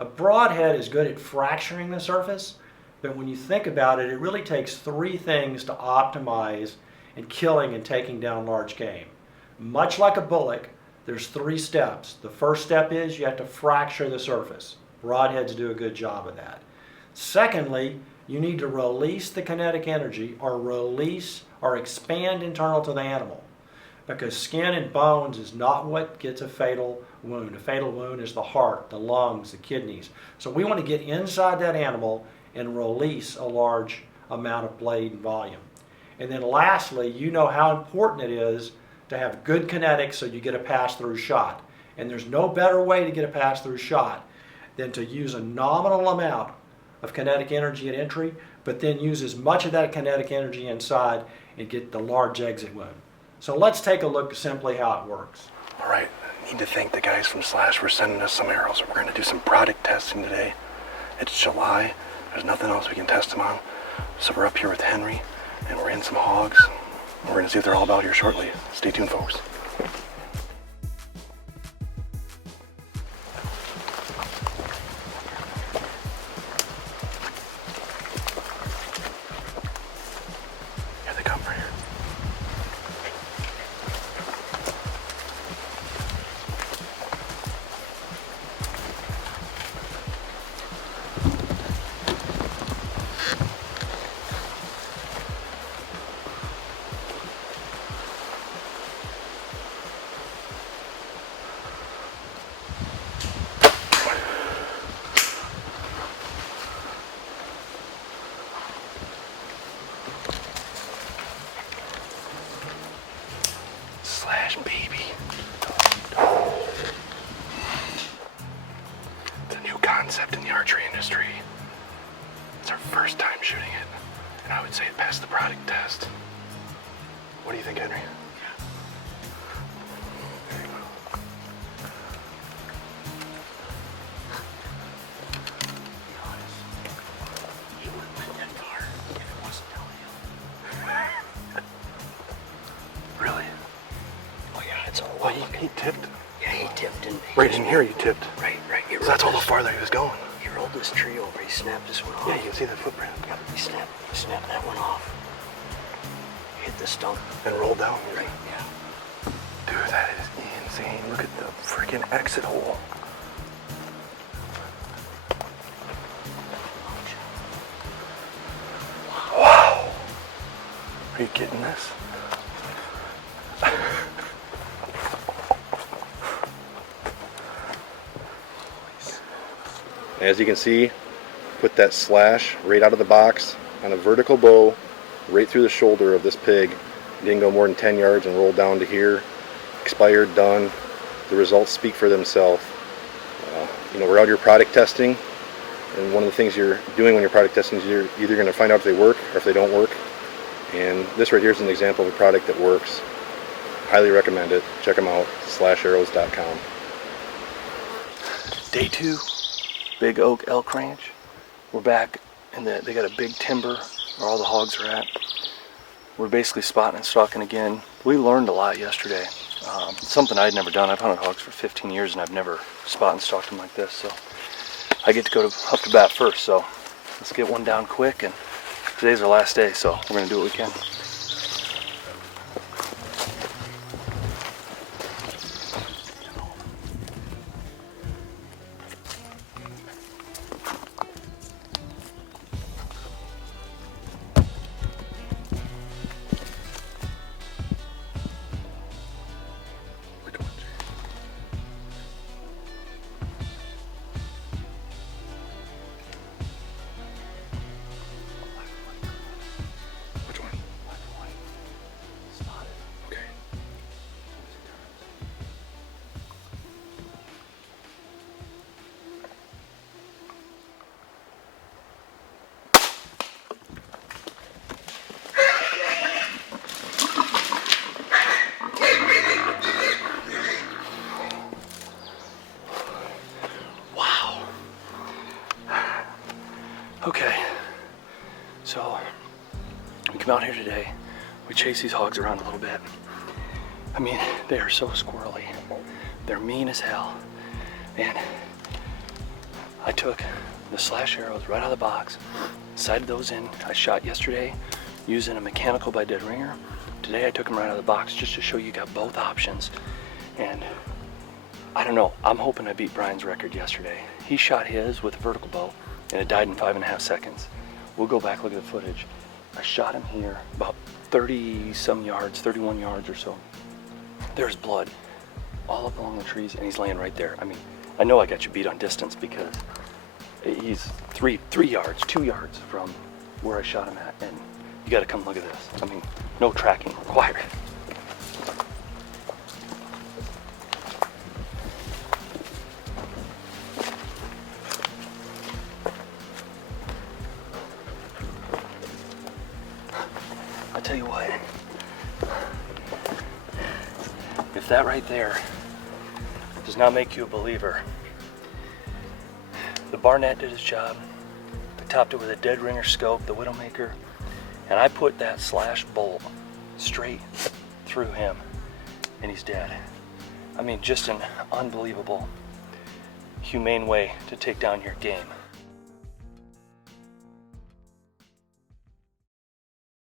A broadhead is good at fracturing the surface, but when you think about it, it really takes three things to optimize in killing and taking down large game. Much like a bullock, there's three steps. The first step is you have to fracture the surface. Broadheads do a good job of that. Secondly, you need to release the kinetic energy or expand internal to the animal, because skin and bones is not what gets a fatal wound. A fatal wound is the heart, the lungs, the kidneys. So we want to get inside that animal and release a large amount of blade and volume. And then lastly, you know how important it is to have good kinetics so you get a pass-through shot. And there's no better way to get a pass-through shot than to use a nominal amount of kinetic energy at entry, but then use as much of that kinetic energy inside and get the large exit wound. So let's take a look at simply how it works. All right, I need to thank the guys from Slash for sending us some arrows. We're going to do some product testing today. It's July. There's nothing else we can test them on. So we're up here with Henry, and we're in some hogs. We're going to see what they're all about here shortly. Stay tuned, folks. Here they come right here. Slash, baby. It's a new concept in the archery industry. It's our first time shooting it, and I would say it passed the product test. What do you think, Henry? Really? Oh yeah, it's all Oh, he tipped. Yeah, he tipped and Right in here, you tipped. right. So that's all the farther he was going. He rolled this tree over. He snapped this one off. Yeah, you can see that footprint. He snapped that one off. Hit the stump. And rolled down. Right. Yeah. Dude, that is insane. Look at the freaking exit hole. Wow. Are you getting this? As you can see, put that slash right out of the box on a vertical bow right through the shoulder of this pig. Didn't go more than 10 yards and rolled down to here. Expired, done. The results speak for themselves. We're out here product testing, and one of the things you're doing when you're product testing is you're either going to find out if they work or if they don't work. And this right here is an example of a product that works. Highly recommend it. Check them out, slasharrows.com. Day 2, Big Oak Elk Ranch. We're back, and they got a big timber where all the hogs are at. We're basically spotting and stalking again. We learned a lot yesterday. Something I'd never done. I've hunted hogs for 15 years and I've never spot and stalked them like this. So I get to go up to bat first. So let's get one down quick. And today's our last day, so we're gonna do what we can. Okay, so we come out here today, we chase these hogs around a little bit. I mean, they are so squirrely. They're mean as hell. And I took the slash arrows right out of the box, sighted those in. I shot yesterday using a mechanical by dead ringer. Today I took them right out of the box just to show you got both options. And I don't know, I'm hoping I beat Brian's record yesterday. He shot his with a vertical bow and it died in 5.5 seconds. We'll go back, look at the footage. I shot him here about 30 some yards, 31 yards or so. There's blood all up along the trees and he's laying right there. I mean, I know I got you beat on distance because he's 2 yards from where I shot him at, and you gotta come look at this. I mean, no tracking required. I tell you what, if that right there does not make you a believer, the Barnett did his job. I topped it with a dead ringer scope, the Widowmaker, and I put that slash bolt straight through him, and he's dead. I mean, just an unbelievable, humane way to take down your game.